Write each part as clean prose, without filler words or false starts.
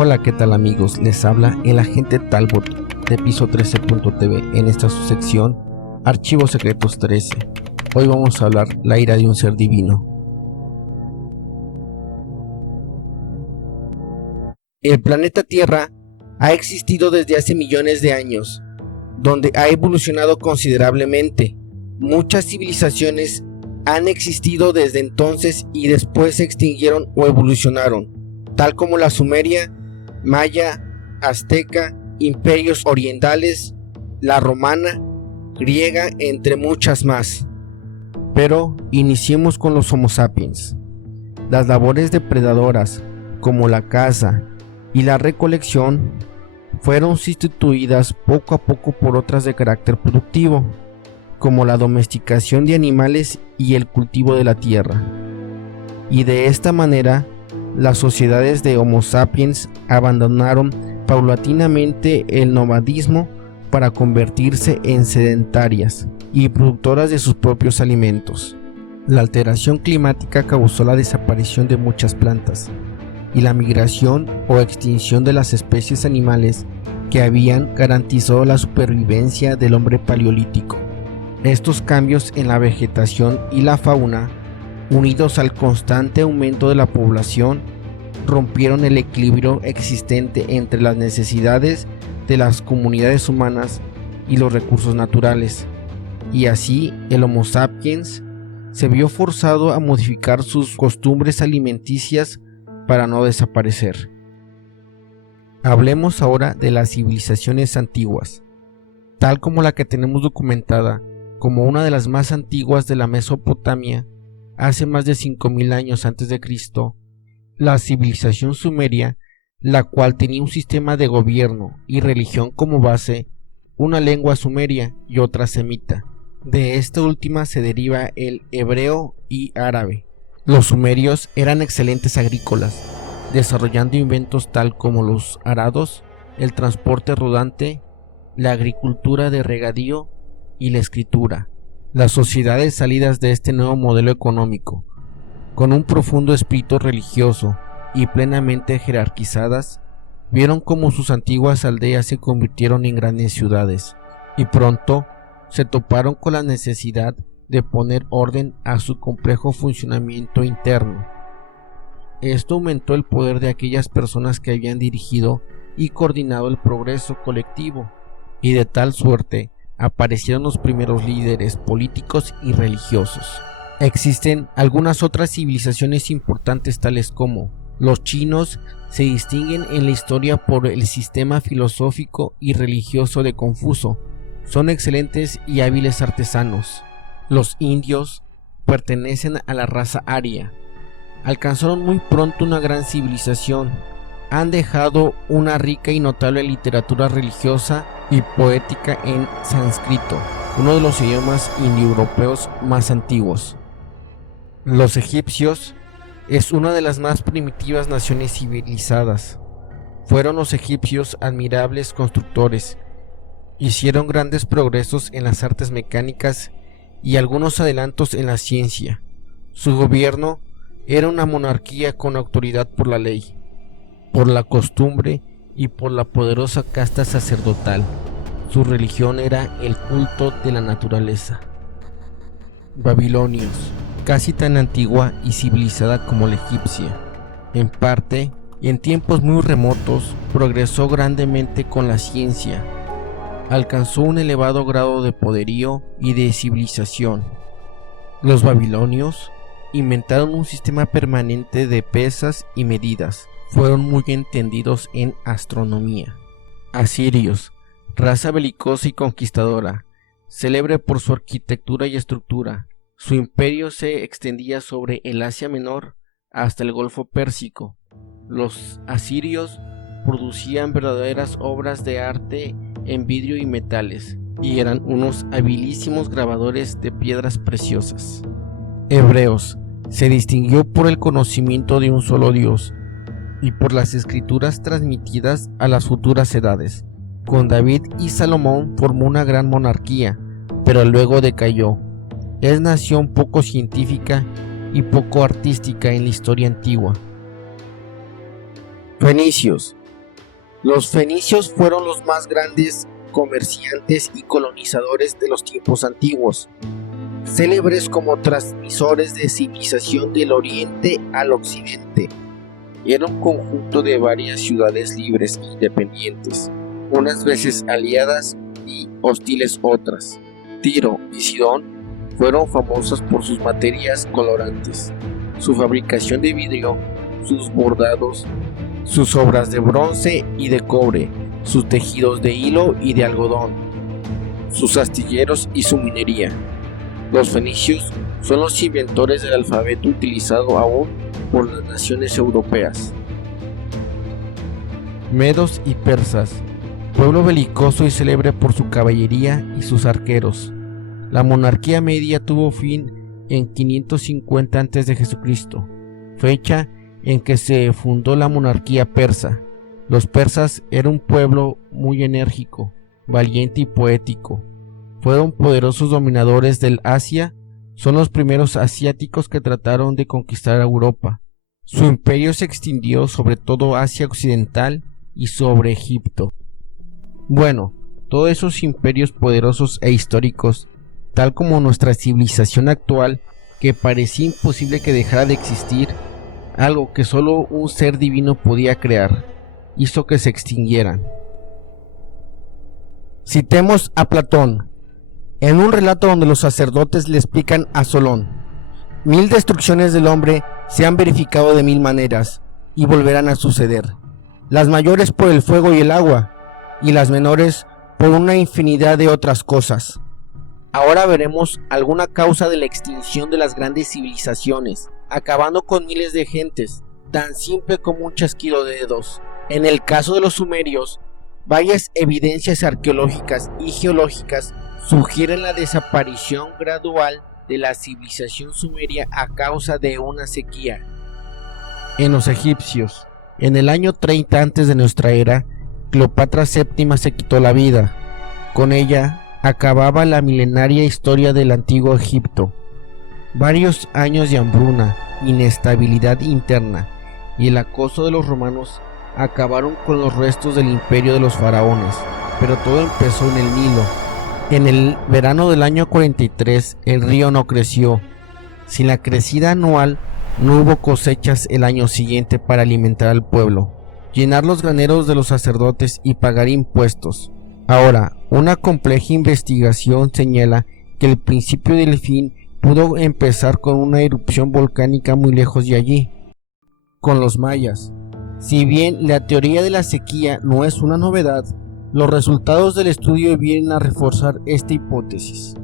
Hola, ¿qué tal amigos? Les habla el agente Talbot de Piso 13.tv en esta su sección Archivos Secretos 13. Hoy vamos a hablar la ira de un ser divino. El planeta Tierra ha existido desde hace millones de años, donde ha evolucionado considerablemente. Muchas civilizaciones han existido desde entonces y después se extinguieron o evolucionaron, tal como la Sumeria, Maya, Azteca, imperios orientales, la romana, griega, entre muchas más. Pero iniciemos con los Homo sapiens. Las labores depredadoras, como la caza y la recolección, fueron sustituidas poco a poco por otras de carácter productivo, como la domesticación de animales y el cultivo de la tierra. Y de esta manera, las sociedades de Homo sapiens abandonaron paulatinamente el nomadismo para convertirse en sedentarias y productoras de sus propios alimentos. La alteración climática causó la desaparición de muchas plantas y la migración o extinción de las especies animales que habían garantizado la supervivencia del hombre paleolítico. Estos cambios en la vegetación y la fauna, unidos al constante aumento de la población, rompieron el equilibrio existente entre las necesidades de las comunidades humanas y los recursos naturales, y así el Homo sapiens se vio forzado a modificar sus costumbres alimenticias para no desaparecer. Hablemos ahora de las civilizaciones antiguas, tal como la que tenemos documentada como una de las más antiguas de la Mesopotamia. Hace más de 5000 años antes de Cristo, la civilización sumeria, la cual tenía un sistema de gobierno y religión como base, una lengua sumeria y otra semita. De esta última se deriva el hebreo y árabe. Los sumerios eran excelentes agrícolas, desarrollando inventos tal como los arados, el transporte rodante, la agricultura de regadío y la escritura. Las sociedades salidas de este nuevo modelo económico, con un profundo espíritu religioso y plenamente jerarquizadas, vieron cómo sus antiguas aldeas se convirtieron en grandes ciudades, y pronto se toparon con la necesidad de poner orden a su complejo funcionamiento interno. Esto aumentó el poder de aquellas personas que habían dirigido y coordinado el progreso colectivo, y de tal suerte aparecieron los primeros líderes políticos y religiosos. Existen algunas otras civilizaciones importantes, tales como los chinos. Se distinguen en la historia por el sistema filosófico y religioso de Confucio. Son excelentes y hábiles artesanos. Los indios pertenecen a la raza aria. Alcanzaron muy pronto una gran civilización. Han dejado una rica y notable literatura religiosa y poética en sánscrito, uno de los idiomas indoeuropeos más antiguos. Los egipcios es una de las más primitivas naciones civilizadas. Fueron los egipcios admirables constructores. Hicieron grandes progresos en las artes mecánicas y algunos adelantos en la ciencia. Su gobierno era una monarquía con autoridad por la ley, por la costumbre y por la poderosa casta sacerdotal. Su religión era el culto de la naturaleza. Babilonios, casi tan antigua y civilizada como la egipcia. En parte, y en tiempos muy remotos, progresó grandemente con la ciencia. Alcanzó un elevado grado de poderío y de civilización. Los babilonios inventaron un sistema permanente de pesas y medidas. Fueron muy entendidos en astronomía. Asirios, raza belicosa y conquistadora, célebre por su arquitectura y estructura. Su imperio se extendía sobre el Asia Menor hasta el Golfo Pérsico. Los asirios producían verdaderas obras de arte en vidrio y metales, y eran unos habilísimos grabadores de piedras preciosas. Hebreos, se distinguió por el conocimiento de un solo Dios y por las escrituras transmitidas a las futuras edades. Con David y Salomón formó una gran monarquía, pero luego decayó. Es nación poco científica y poco artística en la historia antigua. Fenicios, Los fenicios fueron los más grandes comerciantes y colonizadores de los tiempos antiguos, célebres como transmisores de civilización del oriente al occidente. Era un conjunto de varias ciudades libres e independientes, unas veces aliadas y hostiles otras. Tiro y Sidón fueron famosas por sus materias colorantes, su fabricación de vidrio, sus bordados, sus obras de bronce y de cobre, sus tejidos de hilo y de algodón, sus astilleros y su minería. Los fenicios son los inventores del alfabeto utilizado aún por las naciones europeas. Medos y persas, pueblo belicoso y célebre por su caballería y sus arqueros. La monarquía media tuvo fin en 550 a.C., fecha en que se fundó la monarquía persa. Los persas eran un pueblo muy enérgico, valiente y poético. Fueron poderosos dominadores del Asia, son los primeros asiáticos que trataron de conquistar Europa. Su imperio se extendió sobre todo Asia Occidental y sobre Egipto. Bueno, todos esos imperios poderosos e históricos, tal como nuestra civilización actual, que parecía imposible que dejara de existir, algo que solo un ser divino podía crear, hizo que se extinguieran. Citemos a Platón, en un relato donde los sacerdotes le explican a Solón: 1000 destrucciones del hombre se han verificado de 1000 maneras y volverán a suceder, las mayores por el fuego y el agua, y las menores por una infinidad de otras cosas. Ahora veremos alguna causa de la extinción de las grandes civilizaciones, acabando con miles de gentes, tan simple como un chasquido de dedos. En el caso de los sumerios, varias evidencias arqueológicas y geológicas sugieren la desaparición gradual de la civilización sumeria a causa de una sequía. En los egipcios, en el año 30 antes de nuestra era, Cleopatra VII se quitó la vida. Con ella acababa la milenaria historia del antiguo Egipto. Varios años de hambruna, inestabilidad interna y el acoso de los romanos acabaron con los restos del imperio de los faraones, pero todo empezó en el Nilo. En el verano del año 43 el río no creció. Sin la crecida anual no hubo cosechas el año siguiente para alimentar al pueblo, llenar los graneros de los sacerdotes y pagar impuestos. Ahora, una compleja investigación señala que el principio del fin pudo empezar con una erupción volcánica muy lejos de allí, con los mayas. Si bien la teoría de la sequía no es una novedad, los resultados del estudio vienen a reforzar esta hipótesis.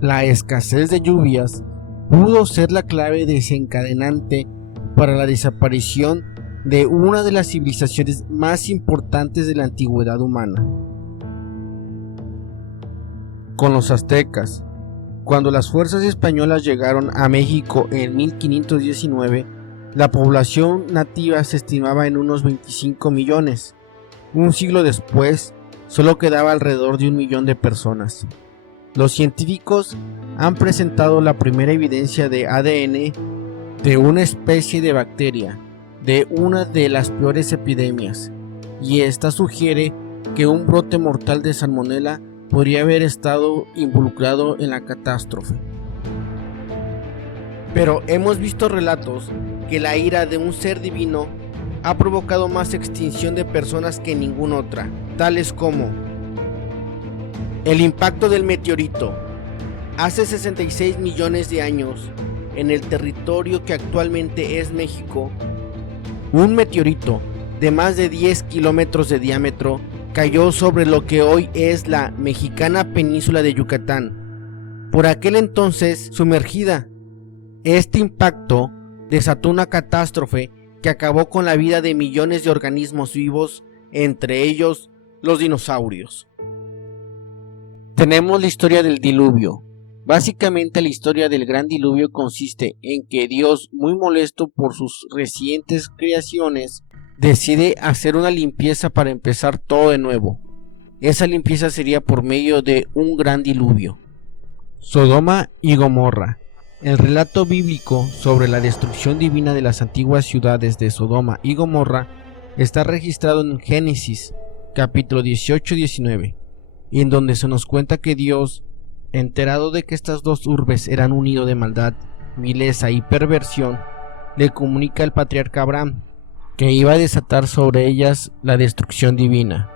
La escasez de lluvias pudo ser la clave desencadenante para la desaparición de una de las civilizaciones más importantes de la antigüedad humana. Con los aztecas. Cuando las fuerzas españolas llegaron a México en 1519, la población nativa se estimaba en unos 25 millones. Un siglo después, solo quedaba alrededor de 1 millón de personas. Los científicos han presentado la primera evidencia de ADN de una especie de bacteria, de una de las peores epidemias, y esta sugiere que un brote mortal de salmonela podría haber estado involucrado en la catástrofe. Pero hemos visto relatos que la ira de un ser divino ha provocado más extinción de personas que ninguna otra, tales como el impacto del meteorito. Hace 66 millones de años, en el territorio que actualmente es México, un meteorito de más de 10 kilómetros de diámetro cayó sobre lo que hoy es la mexicana península de Yucatán, por aquel entonces sumergida. Este impacto desató una catástrofe que acabó con la vida de millones de organismos vivos, entre ellos los dinosaurios. Tenemos la historia del diluvio. Básicamente la historia del gran diluvio consiste en que Dios, muy molesto por sus recientes creaciones, decide hacer una limpieza para empezar todo de nuevo. Esa limpieza sería por medio de un gran diluvio. Sodoma y Gomorra. El relato bíblico sobre la destrucción divina de las antiguas ciudades de Sodoma y Gomorra está registrado en Génesis, capítulo 18 y 19, y en donde se nos cuenta que Dios, enterado de que estas dos urbes eran un nido de maldad, vileza y perversión, le comunica al patriarca Abraham que iba a desatar sobre ellas la destrucción divina.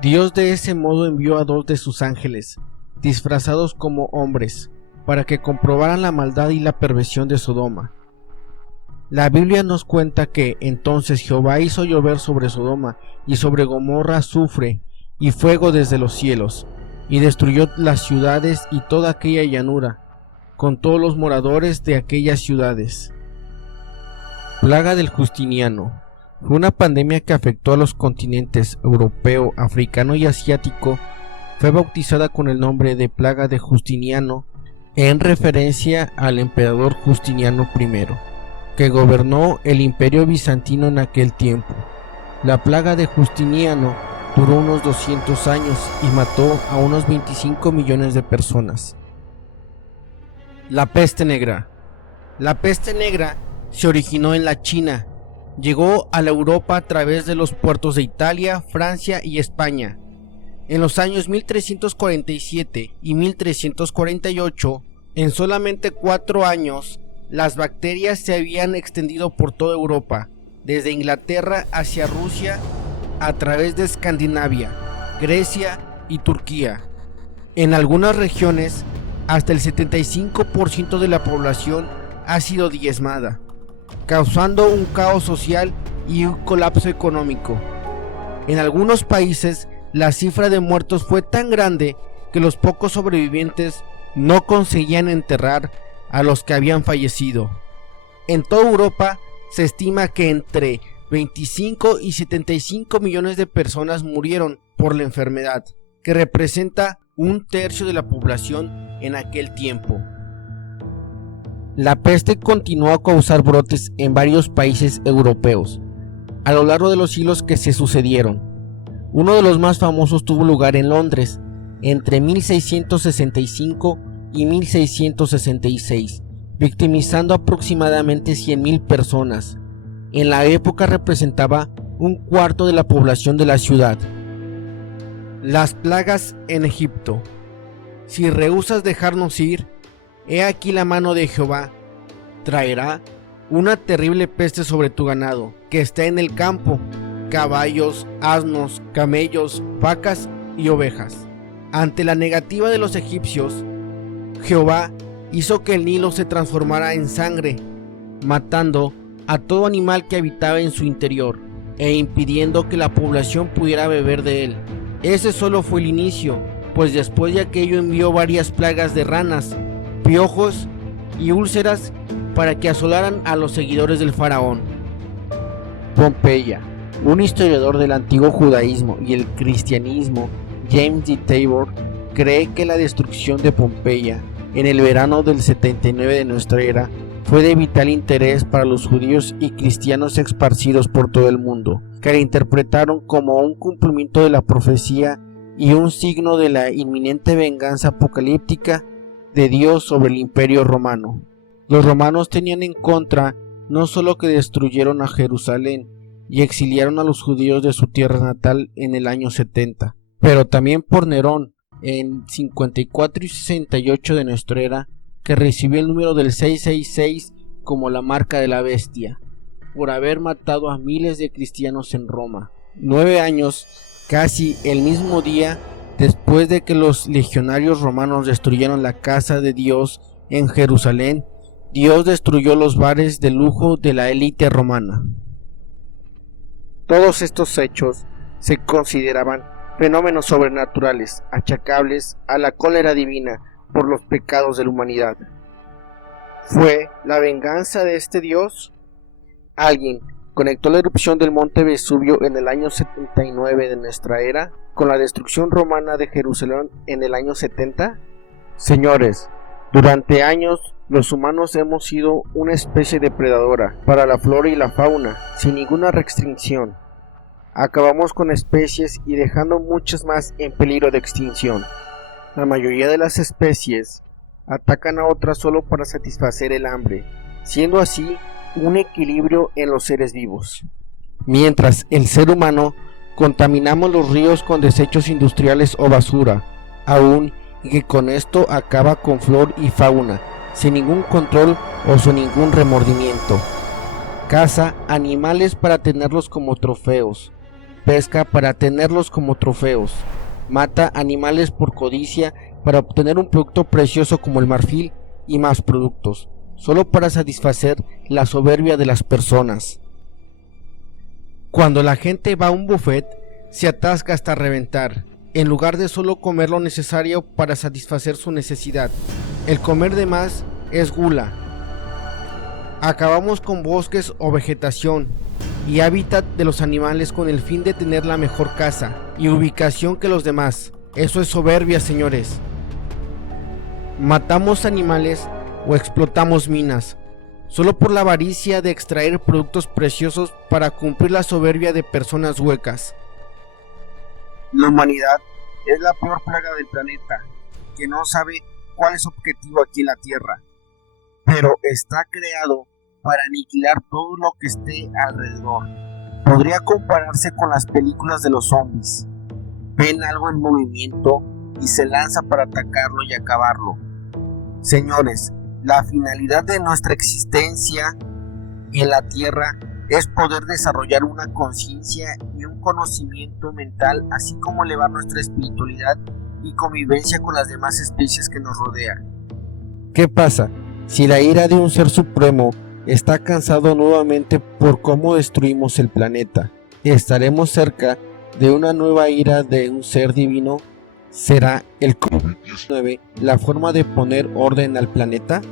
Dios de ese modo envió a dos de sus ángeles, disfrazados como hombres, para que comprobaran la maldad y la perversión de Sodoma. La Biblia nos cuenta que entonces Jehová hizo llover sobre Sodoma y sobre Gomorra azufre y fuego desde los cielos, y destruyó las ciudades y toda aquella llanura, con todos los moradores de aquellas ciudades. Plaga del Justiniano. Fue una pandemia que afectó a los continentes europeo, africano y asiático. Fue bautizada con el nombre de Plaga de Justiniano en referencia al emperador Justiniano I, que gobernó el Imperio Bizantino en aquel tiempo. La plaga de Justiniano duró unos 200 años y mató a unos 25 millones de personas. La peste negra. La peste negra se originó en la China. Llegó a la Europa a través de los puertos de Italia, Francia y España. En los años 1347 y 1348, en solamente 4 años, las bacterias se habían extendido por toda Europa, desde Inglaterra hacia Rusia, a través de Escandinavia, Grecia y Turquía. En algunas regiones, hasta el 75% de la población ha sido diezmada, causando un caos social y un colapso económico. En algunos países, la cifra de muertos fue tan grande que los pocos sobrevivientes no conseguían enterrar a los que habían fallecido. En toda Europa se estima que entre 25 y 75 millones de personas murieron por la enfermedad, que representa 1/3 de la población en aquel tiempo. La peste continuó a causar brotes en varios países europeos a lo largo de los siglos que se sucedieron. Uno de los más famosos tuvo lugar en Londres entre 1665 y 1666, victimizando aproximadamente 100,000 personas. En la época representaba 1/4 de la población de la ciudad. Las plagas en Egipto. Si rehusas dejarnos ir, he aquí la mano de Jehová traerá una terrible peste sobre tu ganado que está en el campo, caballos, asnos, camellos, vacas y ovejas. Ante la negativa de los egipcios, Jehová hizo que el Nilo se transformara en sangre, matando a todo animal que habitaba en su interior e impidiendo que la población pudiera beber de él. Ese solo fue el inicio, pues después de aquello envió varias plagas de ranas, piojos y úlceras para que asolaran a los seguidores del faraón. Pompeya. Un historiador del antiguo judaísmo y el cristianismo, James D. Tabor, cree que la destrucción de Pompeya en el verano del 79 de nuestra era fue de vital interés para los judíos y cristianos esparcidos por todo el mundo, que la interpretaron como un cumplimiento de la profecía y un signo de la inminente venganza apocalíptica de Dios sobre el Imperio Romano. Los romanos tenían en contra no solo que destruyeron a Jerusalén y exiliaron a los judíos de su tierra natal en el año 70, pero también por Nerón en 54 y 68 de nuestra era, que recibió el número del 666 como la marca de la bestia, por haber matado a miles de cristianos en Roma. 9 años, casi el mismo día después de que los legionarios romanos destruyeron la casa de Dios en Jerusalén, Dios destruyó los bares de lujo de la élite romana. Todos estos hechos se consideraban fenómenos sobrenaturales, achacables a la cólera divina por los pecados de la humanidad. ¿Fue la venganza de este Dios? ¿Alguien conectó la erupción del monte Vesubio en el año 79 de nuestra era con la destrucción romana de Jerusalén en el año 70? Señores, durante años los humanos hemos sido una especie depredadora para la flora y la fauna, sin ninguna restricción. Acabamos con especies y dejando muchas más en peligro de extinción. La mayoría de las especies atacan a otras solo para satisfacer el hambre, siendo así un equilibrio en los seres vivos. mientras el ser humano contaminamos los ríos con desechos industriales o basura, aún y que con esto acaba con flora y fauna, sin ningún control o sin ningún remordimiento. Caza animales para tenerlos como trofeos, pesca para tenerlos como trofeos, mata animales por codicia para obtener un producto precioso como el marfil y más productos, solo para satisfacer la soberbia de las personas. Cuando la gente va a un buffet, se atasca hasta reventar, en lugar de solo comer lo necesario para satisfacer su necesidad. El comer de más es gula. Acabamos con bosques o vegetación y hábitat de los animales con el fin de tener la mejor casa y ubicación que los demás. Eso es soberbia, señores. Matamos animales o explotamos minas, solo por la avaricia de extraer productos preciosos para cumplir la soberbia de personas huecas. La humanidad es la peor plaga del planeta, que no sabe cuál es su objetivo aquí en la Tierra, pero está creado para aniquilar todo lo que esté alrededor. Podría compararse con las películas de los zombies. Ven algo en movimiento y se lanza para atacarlo y acabarlo. Señores, la finalidad de nuestra existencia en la Tierra es poder desarrollar una conciencia y un conocimiento mental, así como elevar nuestra espiritualidad y convivencia con las demás especies que nos rodean. ¿Qué pasa si la ira de un ser supremo está cansado nuevamente por cómo destruimos el planeta? ¿Estaremos cerca de una nueva ira de un ser divino? ¿Será el COVID-19 la forma de poner orden al planeta?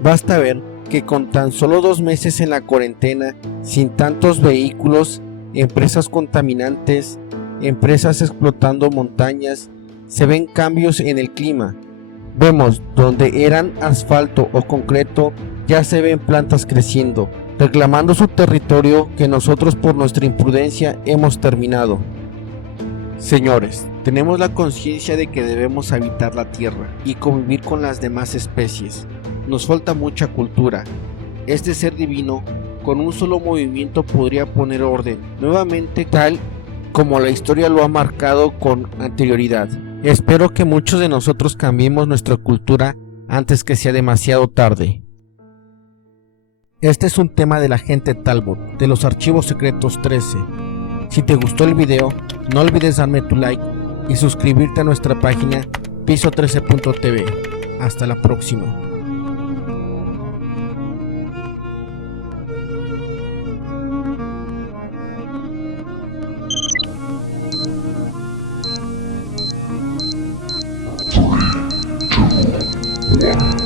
Basta ver que con tan solo 2 meses en la cuarentena, sin tantos vehículos, empresas contaminantes, empresas explotando montañas, se ven cambios en el clima. Vemos donde eran asfalto o concreto, ya se ven plantas creciendo, reclamando su territorio que nosotros por nuestra imprudencia hemos terminado. Señores, tenemos la conciencia de que debemos habitar la tierra y convivir con las demás especies. Nos falta mucha cultura. Este ser divino, con un solo movimiento podría poner orden, nuevamente tal como la historia lo ha marcado con anterioridad. Espero que muchos de nosotros cambiemos nuestra cultura antes que sea demasiado tarde. Este es un tema de la agente Talbot, de los Archivos Secretos 13. Si te gustó el video, no olvides darme tu like y suscribirte a nuestra página piso13.tv. Hasta la próxima. Yeah.